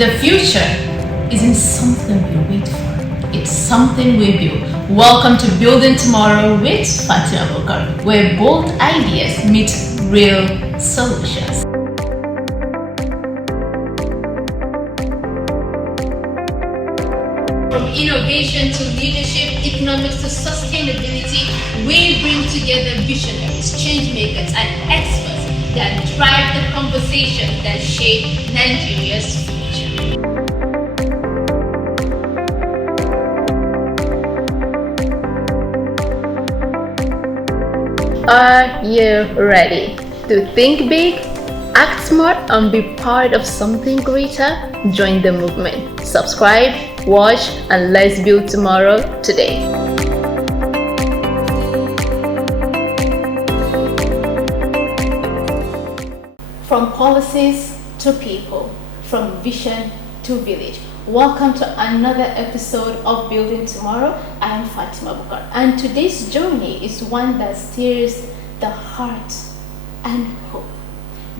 The future isn't something we wait for, it's something we build. Welcome to Building Tomorrow with Fatima Bukar, where bold ideas meet real solutions. From innovation to leadership, economics to sustainability, we bring together visionaries, change makers, and experts that drive the conversation that shape Nigeria's future. Are you ready to think big, act smart, and be part of something greater? Join the movement. Subscribe, watch, and let's build tomorrow today. From policies to people, from vision to village. Welcome to another episode of Building Tomorrow. I am Fatima Bukar, and today's journey is one that stirs the heart and hope.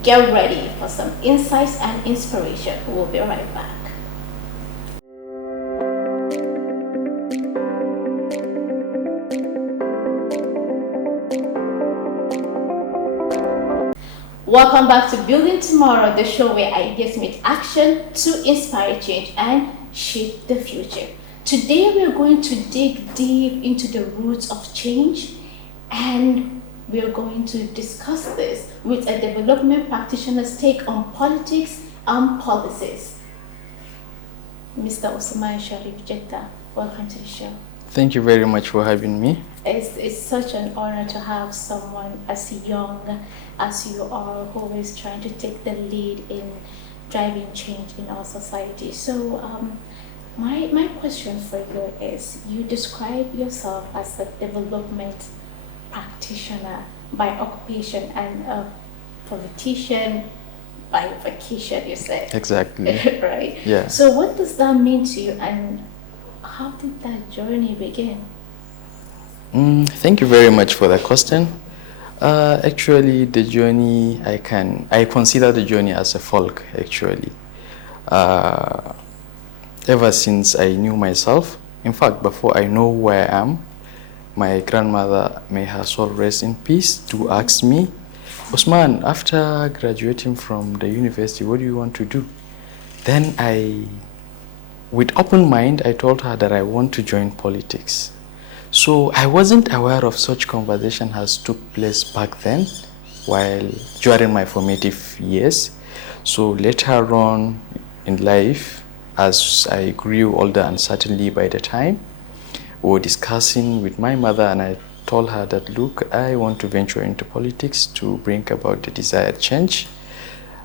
Get ready for some insights and inspiration. We'll be right back. Welcome back to Building Tomorrow, the show where ideas meet action to inspire change and shape the future. Today we are going to dig deep into the roots of change, and we are going to discuss this with a development practitioner's take on politics and policies. Mr. Uthman Shariff Jidda, welcome to the show. Thank you very much for having me. It's such an honor to have someone as young as you are, who is trying to take the lead in driving change in our society. So my question for you is, you describe yourself as a development practitioner by occupation and a politician by vocation, you said. Exactly. Right? Yeah. So what does that mean to you, and how did that journey begin? Thank you very much for that question. Actually, the journey, I consider the journey as a folk, actually. Ever since I knew myself, in fact, before I know where I am, my grandmother, may her soul rest in peace, to ask me, Usman, after graduating from the university, what do you want to do? Then with open mind, I told her that I want to join politics. So I wasn't aware of such conversation as took place back then, during my formative years. So later on in life, as I grew older, and certainly by the time, we were discussing with my mother, and I told her that, look, I want to venture into politics to bring about the desired change.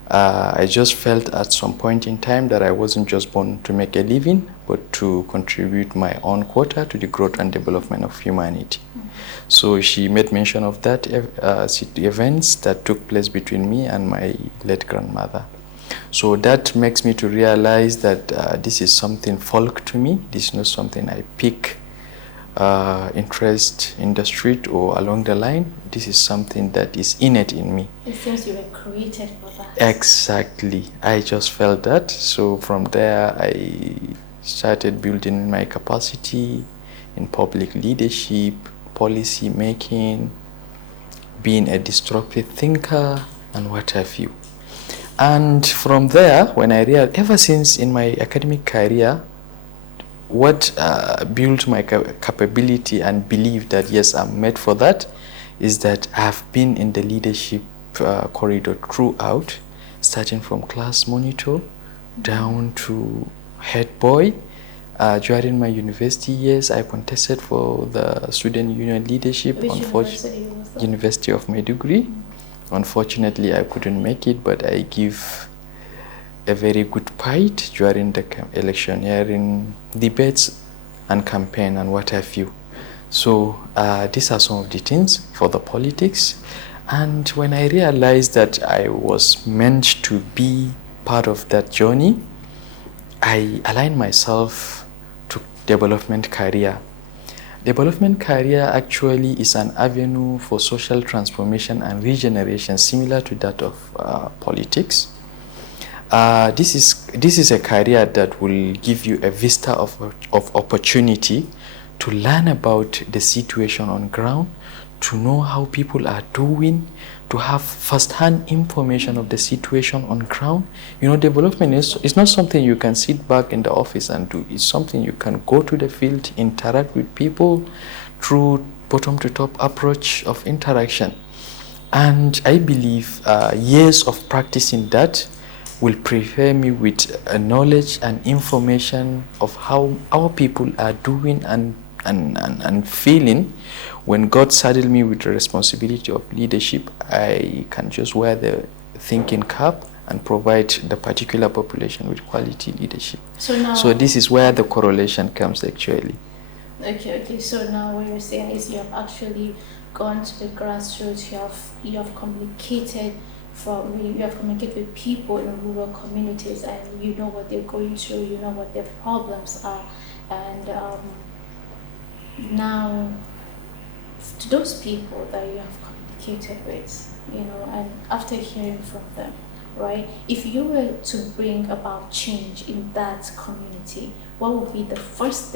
I just felt at some point in time that I wasn't just born to make a living, but to contribute my own quota to the growth and development of humanity. So she made mention of that events that took place between me and my late grandmother. So that makes me to realize that this is something folk to me. This is not something I pick interest in the street or along the line. This is something that is innate in me. It seems you were created for that. Exactly. I just felt that. So from there, I started building my capacity in public leadership, policy making, being a disruptive thinker, and what have you. And from there, when I realized, ever since in my academic career, what built my capability and belief that yes, I'm made for that, is that I've been in the leadership corridor throughout, starting from class monitor down to head boy. During my university years, I contested for the student union leadership. Which university was that? University of Maiduguri. Unfortunately, I couldn't make it, but I give a very good fight during the electioneering debates and campaign and what have you. So these are some of the things for the politics. And when I realized that I was meant to be part of that journey, I aligned myself to development career. Development career actually is an avenue for social transformation and regeneration similar to that of politics. This is a career that will give you a vista of opportunity to learn about the situation on ground, to know how people are doing, to have first-hand information of the situation on ground. Development is not something you can sit back in the office and do. It's something you can go to the field, interact with people through bottom-to-top approach of interaction. And I believe years of practicing that will prepare me with knowledge and information of how our people are doing and feeling. When God saddled me with the responsibility of leadership, I can just wear the thinking cap and provide the particular population with quality leadership. So this is where the correlation comes actually. Okay. So now what you're saying is you have actually gone to the grassroots. You have communicated with people in rural communities, and you know what they're going through. You know what their problems are, and now to those people that you have communicated with, and after hearing from them, right? If you were to bring about change in that community, what would be the first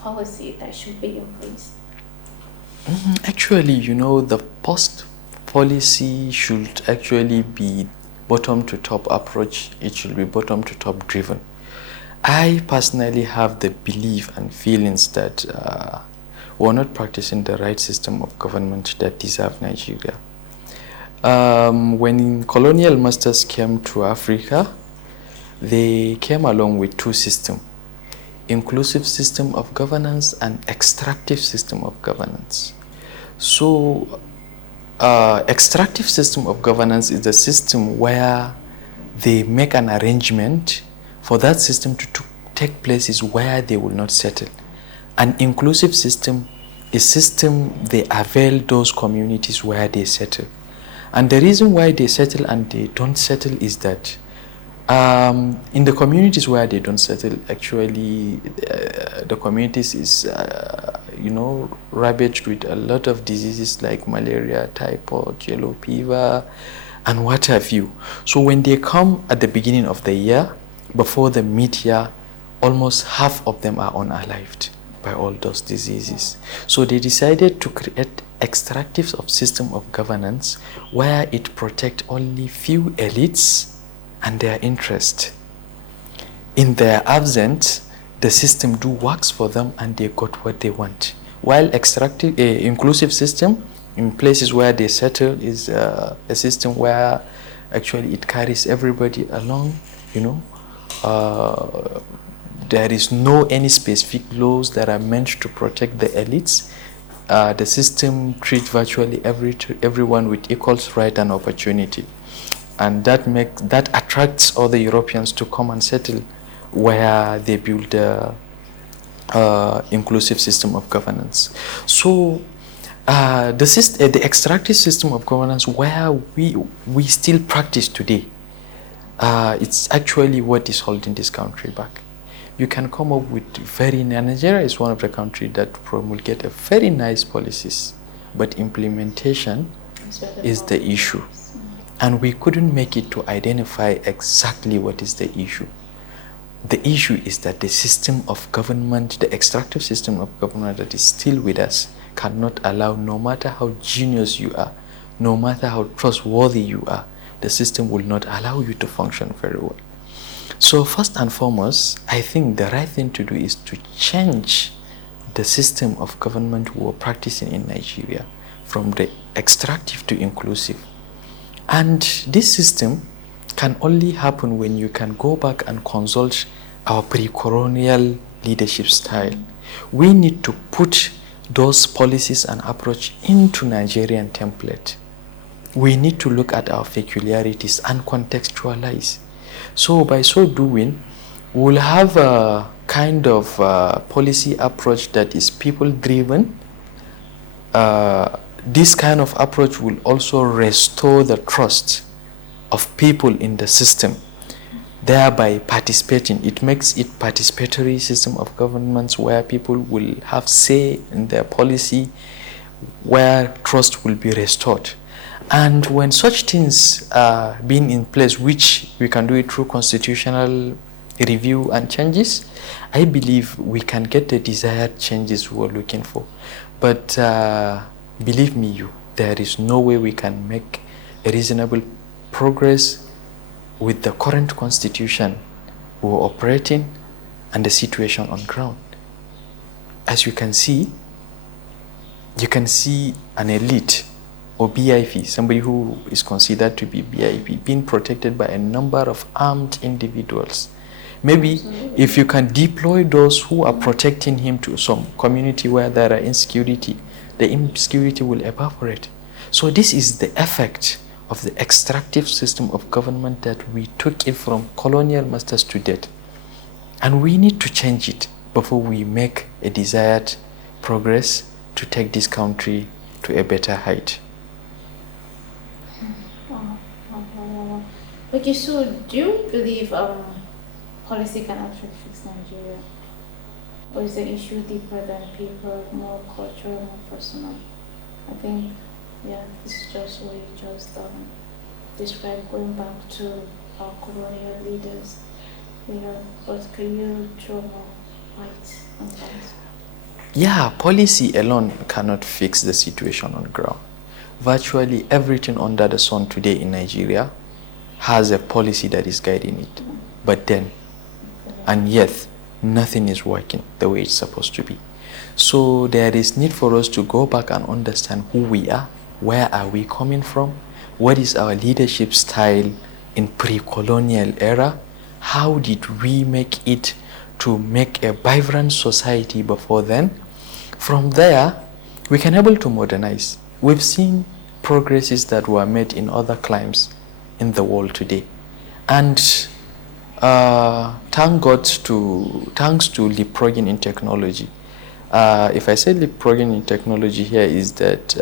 policy that should be in place? Actually, the first policy should actually be bottom to top approach. It should be bottom to top driven. I personally have the belief and feelings that we're not practicing the right system of government that deserve Nigeria. When colonial masters came to Africa, they came along with two systems: inclusive system of governance and extractive system of governance. So extractive system of governance is the system where they make an arrangement for that system to take places where they will not settle. An inclusive system is system they avail those communities where they settle. And the reason why they settle and they don't settle is that in the communities where they don't settle, actually the communities is ravaged with a lot of diseases like malaria, typhoid, yellow fever, and what have you. So when they come at the beginning of the year, before the mid-year, almost half of them are unalived by all those diseases. So they decided to create extractive of system of governance where it protects only few elites and their interest. In their absence, the system do works for them and they got what they want. While extractive, inclusive system in places where they settle is a system where actually it carries everybody along. There is no any specific laws that are meant to protect the elites. The system treats virtually everyone with equal right and opportunity, and that attracts other Europeans to come and settle where they build the inclusive system of governance. So the extractive system of governance where we still practice today, it's actually what is holding this country back. You can come up with Nigeria is one of the countries that promulgate a very nice policies, but implementation is the issue. And we couldn't make it to identify exactly what is the issue. The issue is that the system of government, the extractive system of government that is still with us, cannot allow, no matter how genius you are, no matter how trustworthy you are, the system will not allow you to function very well. So first and foremost, I think the right thing to do is to change the system of government we are practicing in Nigeria from the extractive to inclusive. And this system can only happen when you can go back and consult our pre-colonial leadership style. We need to put those policies and approach into Nigerian template. We need to look at our peculiarities and contextualize. So by so doing, we'll have a kind of policy approach that is people-driven. This kind of approach will also restore the trust of people in the system, thereby participating. It makes it participatory system of governments where people will have say in their policy, where trust will be restored. And when such things are being in place, which we can do it through constitutional review and changes, I believe we can get the desired changes we're looking for. But believe me, there is no way we can make a reasonable progress with the current constitution we're operating and the situation on ground. As you can see an elite or BIP, somebody who is considered to be BIP, being protected by a number of armed individuals. Maybe if you can deploy those who are protecting him to some community where there are insecurity, the insecurity will evaporate. So this is the effect of the extractive system of government that we took it from colonial masters to date. And we need to change it before we make a desired progress to take this country to a better height. Okay, so do you believe policy can actually fix Nigeria? Or is the issue deeper than people, more cultural, more personal? I think, this is just what you just described, going back to our colonial leaders. But can you throw more light on that? Policy alone cannot fix the situation on ground. Virtually everything under the sun today in Nigeria has a policy that is guiding it. And yet, nothing is working the way it's supposed to be. So there is need for us to go back and understand who we are, where are we coming from, what is our leadership style in pre-colonial era, how did we make it to make a vibrant society before then. From there, we can able to modernize. We've seen progresses that were made in other climes in the world today. And thanks to leapfrogging in technology. If I say leapfrogging in technology here is that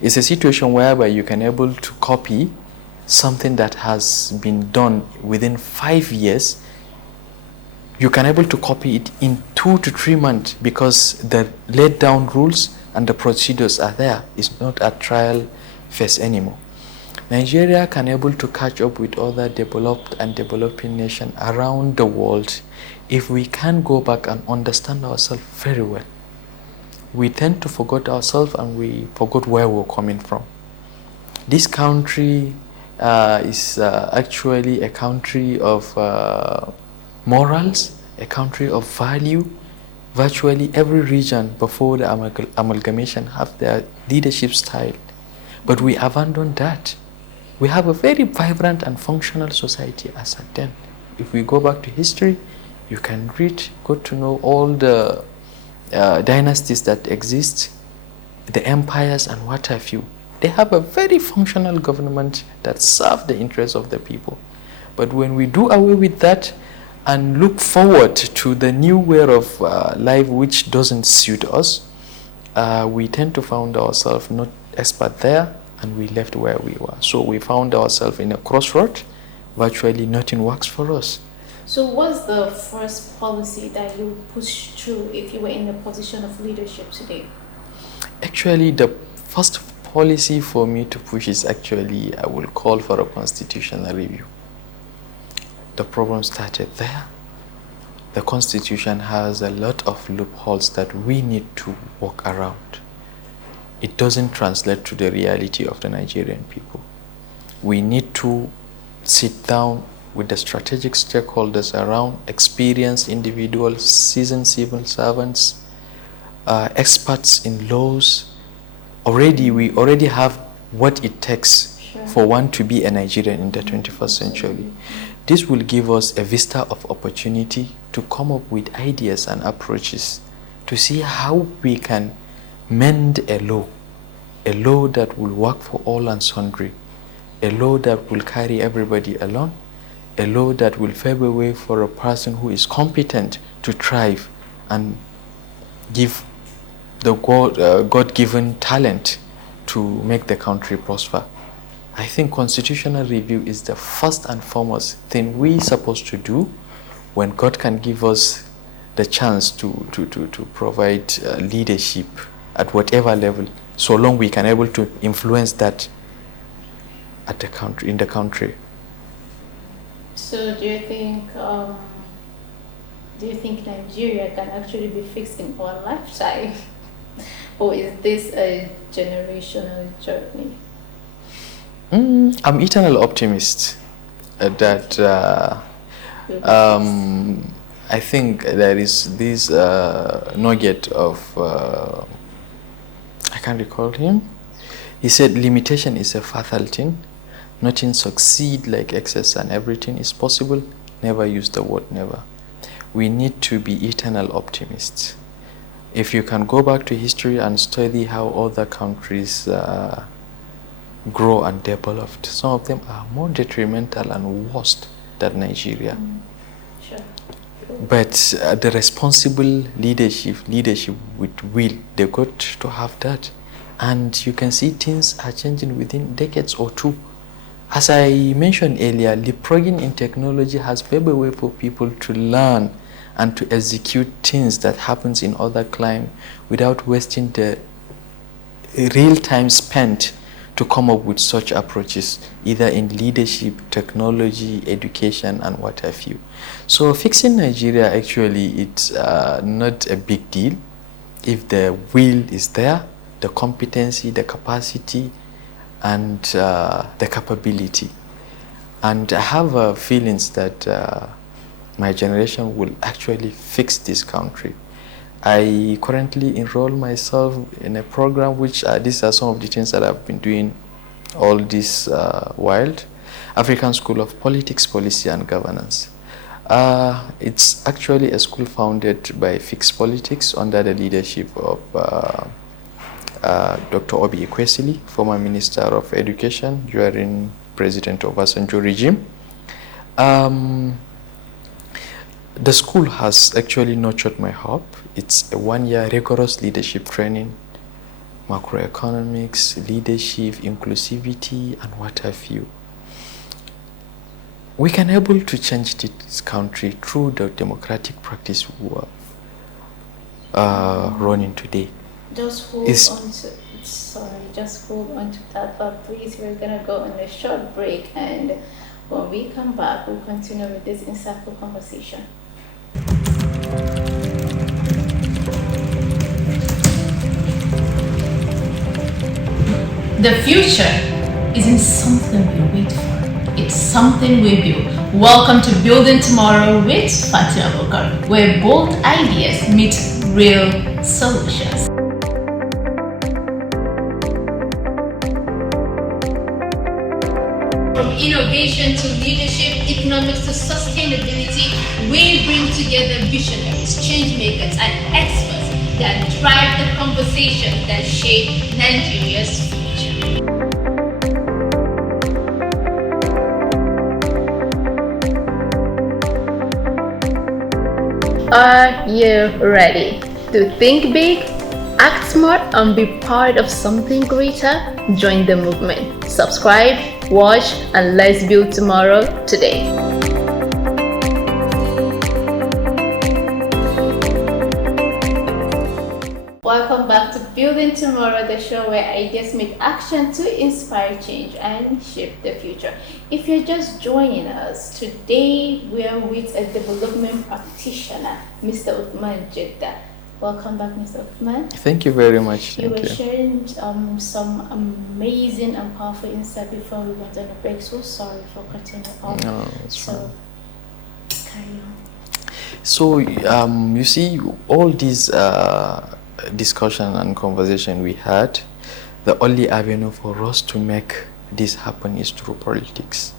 it's a situation whereby you can able to copy something that has been done within 5 years. You can able to copy it in 2 to 3 months because the laid down rules and the procedures are there. It's not a trial phase anymore. Nigeria can able to catch up with other developed and developing nations around the world if we can go back and understand ourselves very well. We tend to forget ourselves and we forgot where we're coming from. This country is actually a country of morals, a country of value. Virtually every region before the amalgamation have their leadership style, but we abandoned that. We have a very vibrant and functional society as at then. If we go back to history, you can got to know all the dynasties that exist, the empires and what have you. They have a very functional government that serves the interests of the people. But when we do away with that and look forward to the new way of life which doesn't suit us, we tend to find ourselves not expert there, and we left where we were. So we found ourselves in a crossroad. Virtually nothing works for us. So what's the first policy that you push through if you were in a position of leadership today? Actually, the first policy for me to push is actually, I will call for a constitutional review. The problem started there. The constitution has a lot of loopholes that we need to work around. It doesn't translate to the reality of the Nigerian people. We need to sit down with the strategic stakeholders around, experienced individuals, seasoned civil servants, experts in laws. We already have what it takes for one to be a Nigerian in the 21st century. This will give us a vista of opportunity to come up with ideas and approaches to see how we can mend a law that will work for all and sundry, a law that will carry everybody along, a law that will favor way for a person who is competent to thrive and give the God-given talent to make the country prosper. I think constitutional review is the first and foremost thing we're supposed to do when God can give us the chance to provide leadership at whatever level, so long we can able to influence that at the country, in the country. So do you think Nigeria can actually be fixed in one lifetime? Or is this a generational journey? I'm eternal optimist that I think there is this nugget of, I can't recall him. He said limitation is a fatal thing. Nothing succeed like excess, and everything is possible. Never use the word never. We need to be eternal optimists. If you can go back to history and study how other countries grow and developed, some of them are more detrimental and worse than Nigeria. Sure. But the responsible leadership with will, they got to have that. And you can see things are changing within decades or two. As I mentioned earlier, leapfrogging in technology has paved a way for people to learn and to execute things that happens in other climes without wasting the real time spent to come up with such approaches, either in leadership, technology, education, and what have you. So fixing Nigeria, actually, it's not a big deal if the will is there, the competency, the capacity, and the capability. And I have feelings that my generation will actually fix this country. I currently enroll myself in a program which these are some of the things that I've been doing all this while. African School of Politics, Policy and Governance. It's actually a school founded by Fix Politics under the leadership of Dr. Obi Ekwesili, former Minister of Education during President Obasanjo regime. The school has actually nurtured my hope. It's a one-year rigorous leadership training, macroeconomics, leadership, inclusivity, and what have you. We can able to change this country through the democratic practice we are running today. Just hold on to that, but please, we're gonna go on a short break, and when we come back, we'll continue with this insightful conversation. The future isn't something we wait for, it's something we build. Welcome to Building Tomorrow with Fatima Bukar, where bold ideas meet real solutions. From innovation to leadership, economics to sustainability, we bring together visionaries, change makers, and experts that drive the conversation that shape Nigeria's future. Are you ready to think big, act smart, and be part of something greater? Join the movement. Subscribe, watch, and let's build tomorrow today. Welcome back to Building Tomorrow, the show where ideas meet action to inspire change and shape the future. If you're just joining us, today we are with a development practitioner, Mr. Uthman Jidda. Welcome back, Mr. Uthman. Thank you very much. You were sharing some amazing and powerful insight before we went on a break. So sorry for cutting you off. No, it's fine. Carry on. So you see, all these discussion and conversation we had, the only avenue for us to make this happen is through politics.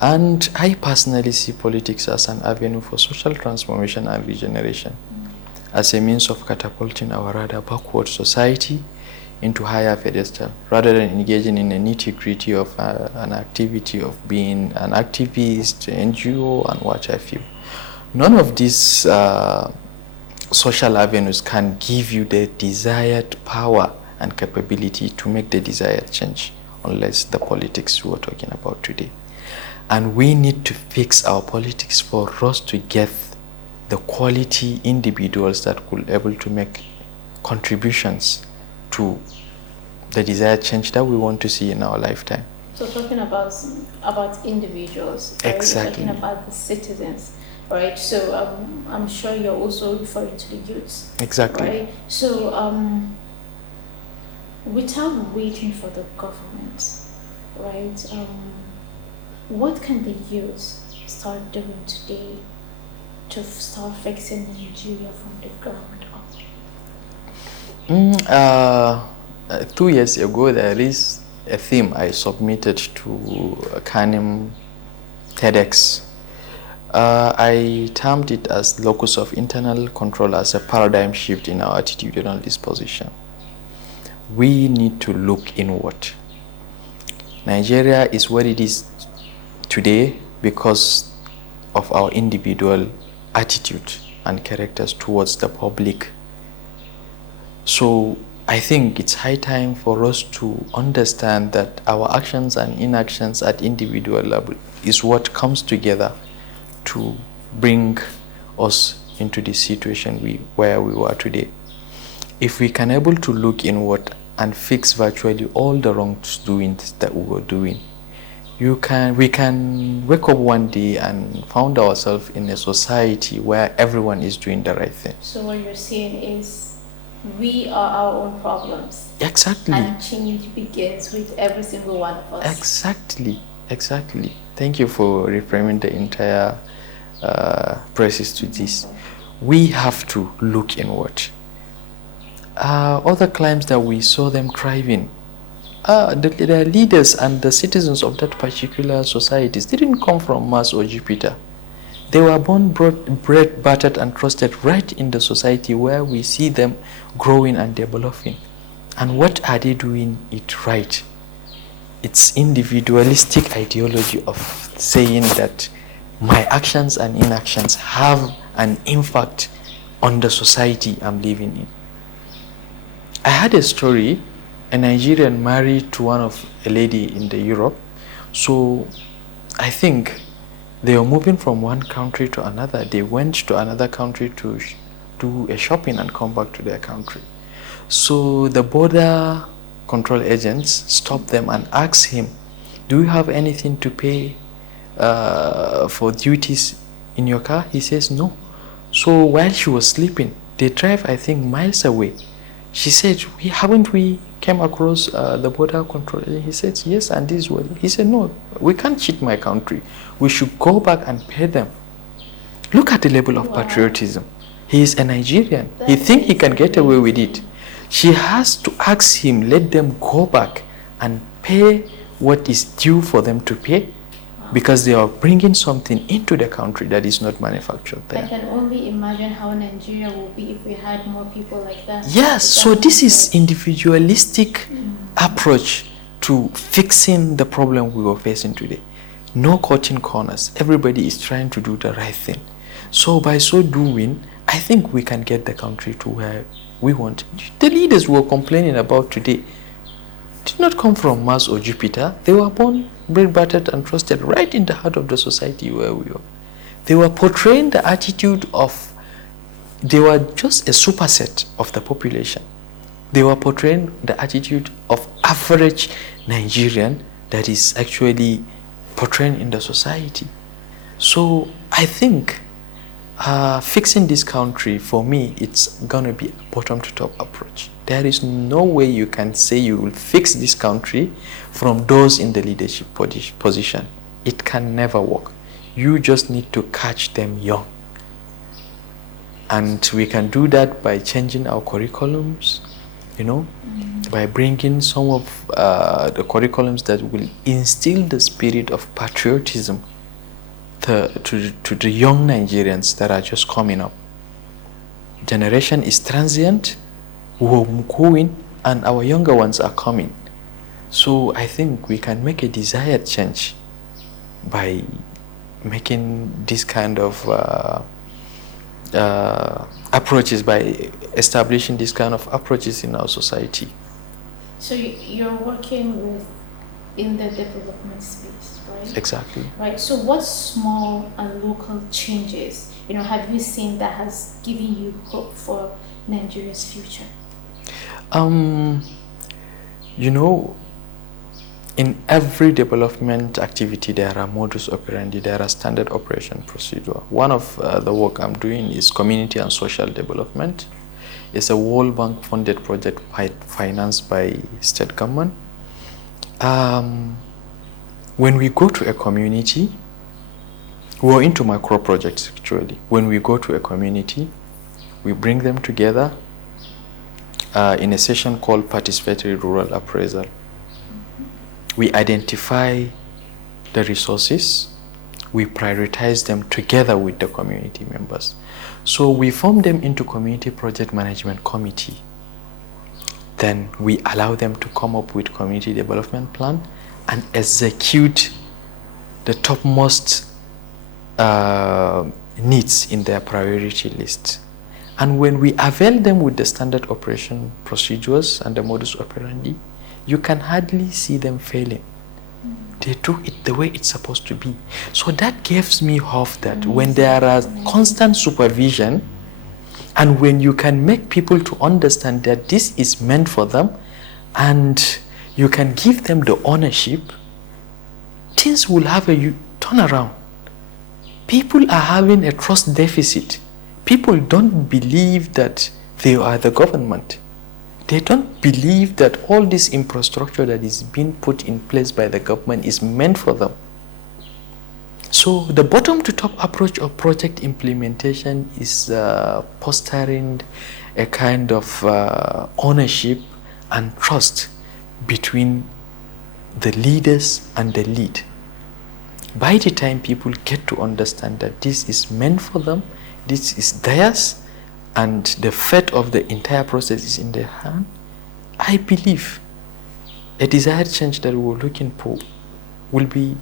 And I personally see politics as an avenue for social transformation and regeneration, as a means of catapulting our rather backward society into higher pedestal, rather than engaging in a nitty-gritty of an activity of being an activist, NGO, and what have you. None of these social avenues can give you the desired power and capability to make the desired change, unless the politics we're talking about today. And we need to fix our politics for us to get the quality individuals that could able to make contributions to the desired change that we want to see in our lifetime. So talking about individuals, right? We're Exactly. talking about the citizens, right? So I'm sure you're also referring to the youths, Exactly. right? So without waiting for the government, right? What can the youth start doing today to start fixing Nigeria from the ground up? 2 years ago, there is a theme I submitted to Kanim TEDx. I termed it as locus of internal control as a paradigm shift in our attitudinal disposition. We need to look inward. Nigeria is what it is today because of our individual attitude and characters towards the public. So I think it's high time for us to understand that our actions and inactions at individual level is what comes together to bring us into the situation where we were today. If we can able to look inward and fix virtually all the wrongdoings that we were doing, we can wake up one day and found ourselves in a society where everyone is doing the right thing. So what you're saying is we are our own problems. Exactly. And change begins with every single one of us. Exactly. Thank you for reframing the entire process to this. We have to look inward. Other climes that we saw them thriving, the leaders and the citizens of that particular societies didn't come from Mars or Jupiter. They were born, bred, battered, and trusted right in the society where we see them growing and developing. And what are they doing it right? It's individualistic ideology of saying that my actions and inactions have an impact on the society I'm living in. I had a story, a Nigerian married to a lady in the Europe. So I think they were moving from one country to another. They went to another country to do a shopping and come back to their country. So the border control agents stopped them and asked him, do you have anything to pay for duties in your car? He says no. So while she was sleeping, they drive, I think, miles away. She said, haven't we came across the border control agent? He said, yes, and this is what he said, no, we can't cheat my country. We should go back and pay them. Look at the level of patriotism. He is a Nigerian. He thinks he can get away with it. She has to ask him, let them go back and pay what is due for them to pay, because they are bringing something into the country that is not manufactured there. I can only imagine how Nigeria will be if we had more people like that. Yes, so this is individualistic approach to fixing the problem we were facing today. No cutting corners. Everybody is trying to do the right thing. So by so doing, I think we can get the country to where we want. The leaders we were complaining about today did not come from Mars or Jupiter. They were born, bred, battered, and trusted right in the heart of the society where we are. They were portraying the attitude of, they were just a superset of the population. They were portraying the attitude of average Nigerian that is actually portraying in the society. So I think fixing this country, for me, it's gonna be a bottom to top approach. There is no way you can say you will fix this country from those in the leadership position. It can never work. You just need to catch them young. And we can do that by changing our curriculums, by bringing some of the curriculums that will instill the spirit of patriotism to the young Nigerians that are just coming up. Generation is transient, we're going, and our younger ones are coming. So I think we can make a desired change by making this kind of approaches, by establishing this kind of approaches in our society. So you're working in the development space, right? Exactly. Right. So what small and local changes, have you seen that has given you hope for Nigeria's future? in every development activity, there are modus operandi, there are standard operation procedure. One of the work I'm doing is community and social development. It's a World Bank funded project financed by state government. When we go to a community, we're into micro projects actually. When we go to a community, we bring them together in a session called participatory rural appraisal. We identify the resources, we prioritize them together with the community members. So we form them into community project management committee. Then we allow them to come up with community development plan and execute the topmost needs in their priority list. And when we avail them with the standard operation procedures and the modus operandi, you can hardly see them failing. They do it the way it's supposed to be. So that gives me hope that when there are constant supervision and when you can make people to understand that this is meant for them and you can give them the ownership, things will have a turnaround. People are having a trust deficit. People don't believe that they are the government. They don't believe that all this infrastructure that is being put in place by the government is meant for them. So the bottom to top approach of project implementation is fostering a kind of ownership and trust between the leaders and the lead. By the time people get to understand that this is meant for them, this is theirs, and the fate of the entire process is in their hand, I believe a desired change that we're looking for will be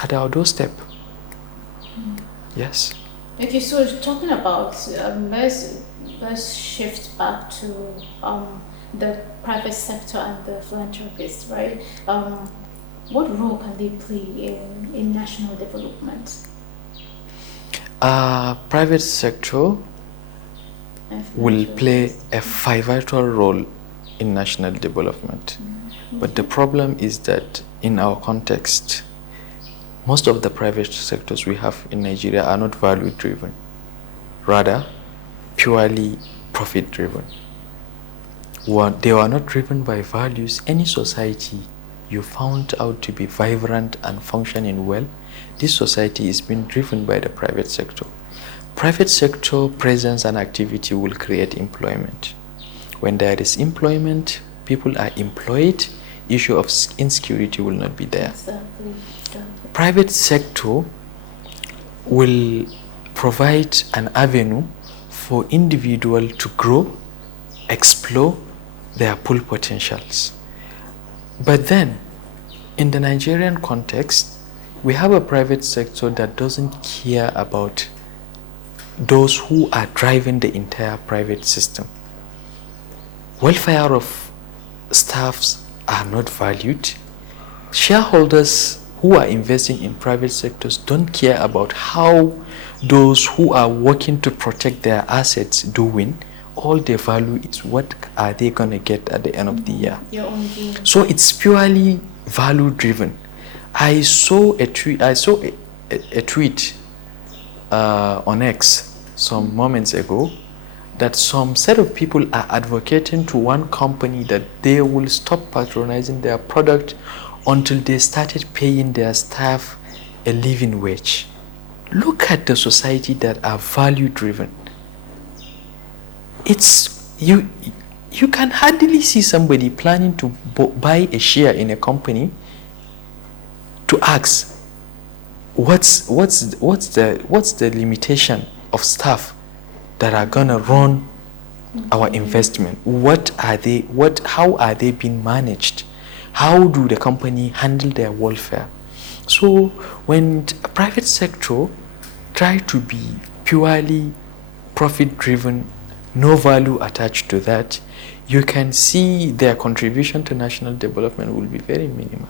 at our doorstep. Yes. Okay, so talking about, let's shift back to the private sector and the philanthropists, right? What role can they play in national development? Private sector will play a pivotal role in national development. But the problem is that in our context, most of the private sectors we have in Nigeria are not value driven, rather purely profit driven. They are not driven by values. Any society you found out to be vibrant and functioning well, this society is being driven by the private sector. Private sector presence and activity will create employment. When there is employment, people are employed, issue of insecurity will not be there. Exactly. Private sector will provide an avenue for individual to grow, explore their full potentials. But then, in the Nigerian context, we have a private sector that doesn't care about those who are driving the entire private system. Welfare of staffs are not valued. Shareholders who are investing in private sectors don't care about how those who are working to protect their assets doing. All they value is what are they going to get at the end of the year. Your own view. So it's purely value driven. I saw a tweet on X some moments ago that some set of people are advocating to one company that they will stop patronizing their product until they started paying their staff a living wage. Look at the society that are value driven. It's you can hardly see somebody planning to buy a share in a company to ask what's the limitation of staff that are gonna run our investment. How are they being managed? How do the company handle their welfare? So when a private sector try to be purely profit driven, no value attached to that, you can see their contribution to national development will be very minimal.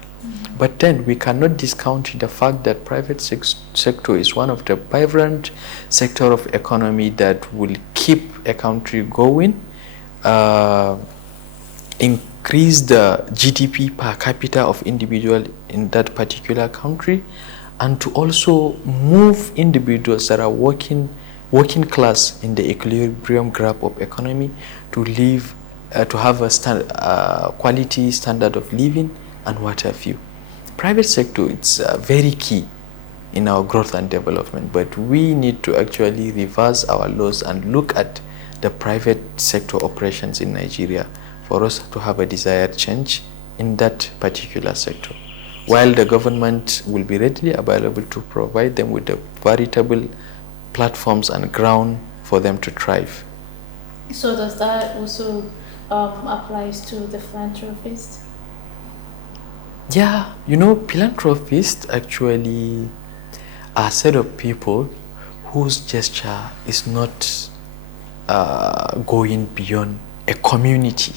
But then we cannot discount the fact that private sector is one of the vibrant sector of economy that will keep a country going, increase the GDP per capita of individual in that particular country, and to also move individuals that are working class in the equilibrium gap of economy to live, to have a quality standard of living and what have you. Private sector, it's very key in our growth and development, but we need to actually reverse our laws and look at the private sector operations in Nigeria for us to have a desired change in that particular sector, while the government will be readily available to provide them with the veritable platforms and ground for them to thrive. So does that also applies to the philanthropists? Yeah, philanthropists actually are a set of people whose gesture is not going beyond a community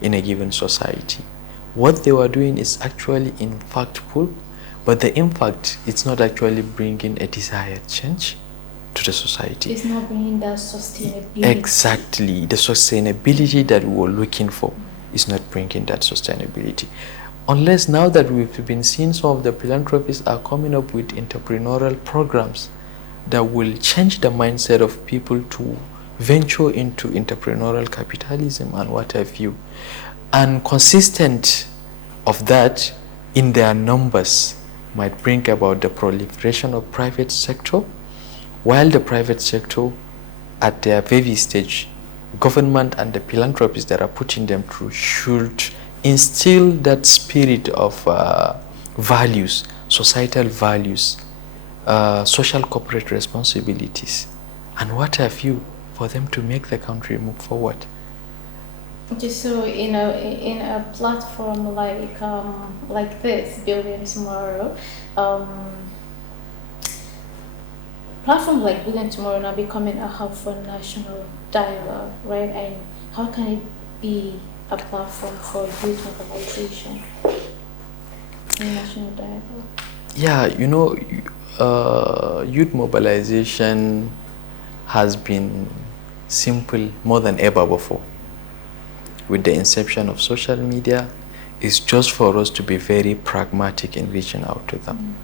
in a given society. What they were doing is actually impactful, but the impact is not actually bringing a desired change to the society. It's not bringing that sustainability. Exactly. The sustainability that we were looking for is not bringing that sustainability. Unless now that we've been seeing some of the philanthropists are coming up with entrepreneurial programs that will change the mindset of people to venture into entrepreneurial capitalism and what have you. And consistent of that in their numbers might bring about the proliferation of private sector, while the private sector at their very stage, government and the philanthropists that are putting them through should instill that spirit of values, societal values, social corporate responsibilities, and what have you, for them to make the country move forward. Just so in a platform like this, Building Tomorrow, platform like Building Tomorrow now becoming a hub for national dialogue, right? And how can it be a platform for youth mobilization in national dialogue? Yeah, youth mobilization has been simple more than ever before. With the inception of social media, it's just for us to be very pragmatic in reaching out to them.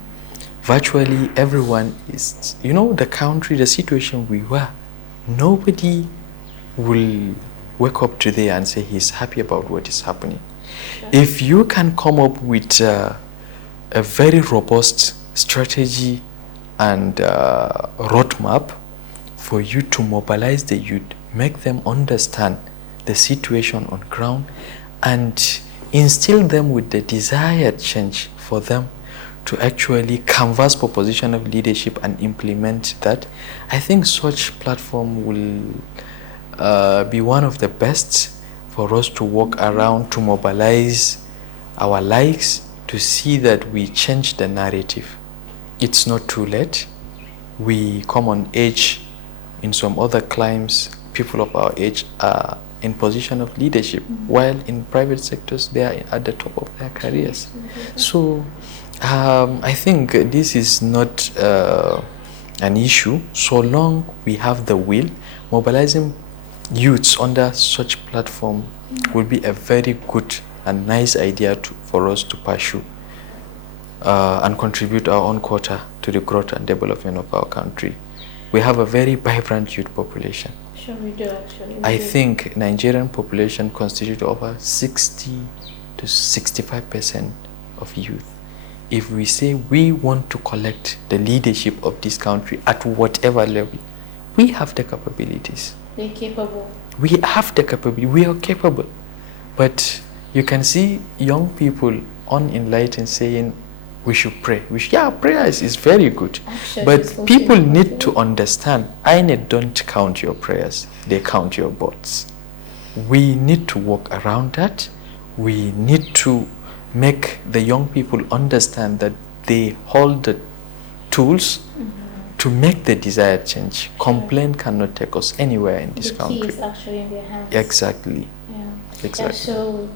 Virtually everyone is, the country, the situation we were, nobody will wake up today and say he's happy about what is happening. Sure. If you can come up with a very robust strategy and roadmap for you to mobilize the youth, make them understand the situation on ground, and instill them with the desired change for them to actually canvass proposition of leadership and implement that, I think such platform will be one of the best for us to walk around, to mobilize our likes, to see that we change the narrative. It's not too late. We come on age. In some other climes, people of our age are in position of leadership, while in private sectors they are at the top of their careers. So I think this is not an issue so long we have the will. Mobilizing youths under such platform will be a very good and nice idea for us to pursue and contribute our own quota to the growth and development of our country. We have a very vibrant youth population. Sure, we do actually. I think Nigerian population constitutes over 60 to 65% of youth. If we say we want to collect the leadership of this country at whatever level, we have the capabilities. We're capable. We have the capability. We are capable. But you can see young people unenlightened saying we should pray. Prayer is very good. Actually, but people need to understand, INET don't count your prayers. They count your votes. We need to work around that. We need to make the young people understand that they hold the tools to make the desired change. Complaint cannot take us anywhere in this country. The key is actually in their hands. Exactly. Yeah. Exactly. Yeah, so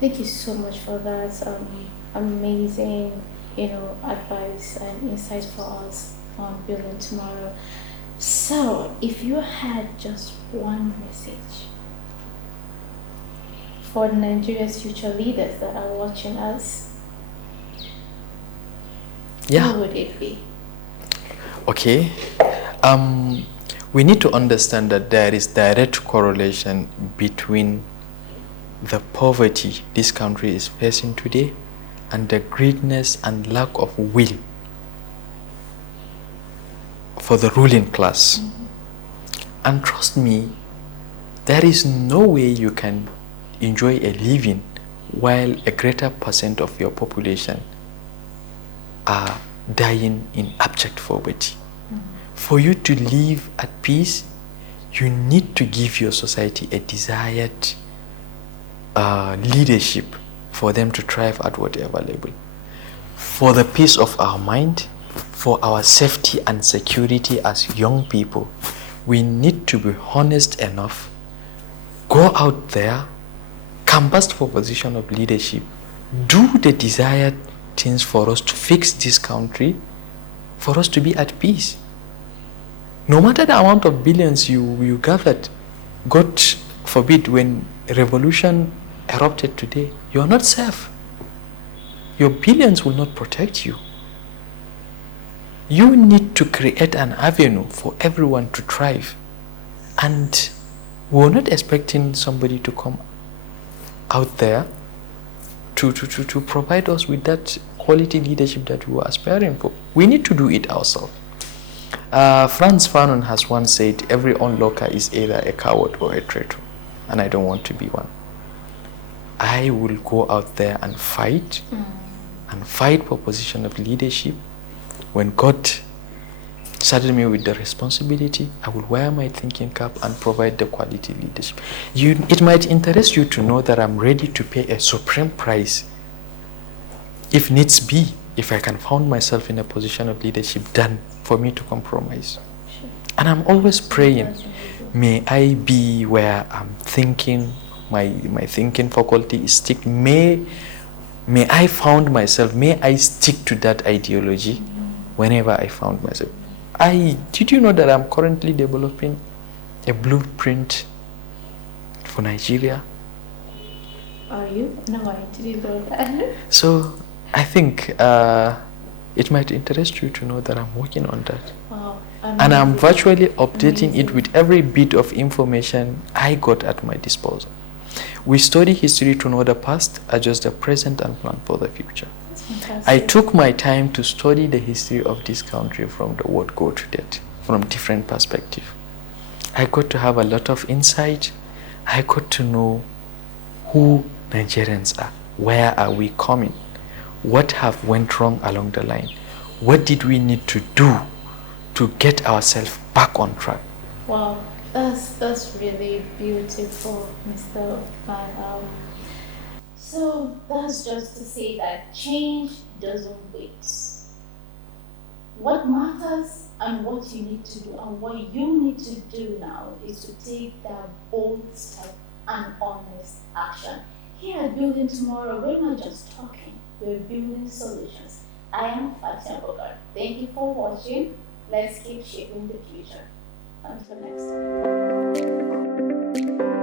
thank you so much for that amazing, advice and insight for us on Building Tomorrow. So, if you had just one message for Nigeria's future leaders that are watching us, Yeah. who would it be? Okay. We need to understand that there is direct correlation between the poverty this country is facing today and the greediness and lack of will for the ruling class. And trust me, there is no way you can enjoy a living while a greater percent of your population are dying in abject poverty. For you to live at peace, you need to give your society a desired leadership for them to thrive at whatever level. For the peace of our mind, for our safety and security as young people, we need to be honest enough, go out there, canvass for position of leadership, do the desired things for us to fix this country, for us to be at peace. No matter the amount of billions you gathered, God forbid, when revolution erupted today, you are not safe. Your billions will not protect you. You need to create an avenue for everyone to thrive. And we're not expecting somebody to come out there to provide us with that quality leadership that we were aspiring for. We need to do it ourselves. Franz Fanon has once said, every onlooker is either a coward or a traitor, and I don't want to be one. I will go out there and fight for position of leadership. When God saddled me with the responsibility, I will wear my thinking cap and provide the quality leadership. It might interest you to know that I'm ready to pay a supreme price, if needs be, if I can find myself in a position of leadership, than for me to compromise. Sure. And I'm always praying, may I be where I'm thinking, my thinking faculty is stick. May I found myself, may I stick to that ideology whenever I found myself. Did you know that I'm currently developing a blueprint for Nigeria? Are you? No, I didn't know that. So I think it might interest you to know that I'm working on that. Wow. And I'm virtually updating Amazing. it with every bit of information I got at my disposal. We study history to know the past, adjust the present, and plan for the future. That's fantastic. I took my time to study the history of this country from the word go to date, from different perspectives. I got to have a lot of insight. I got to know who Nigerians are, where are we coming, what have went wrong along the line, what did we need to do to get ourselves back on track. Wow, that's really beautiful, Mr. Uthman. So that's just to say that change doesn't wait. What matters and what you need to do and what you need to do now is to take that bold step and honest action. Here at Building Tomorrow, we're not just talking, we're building solutions. I am Fatima Bukar. Thank you for watching. Let's keep shaping the future. Until next time.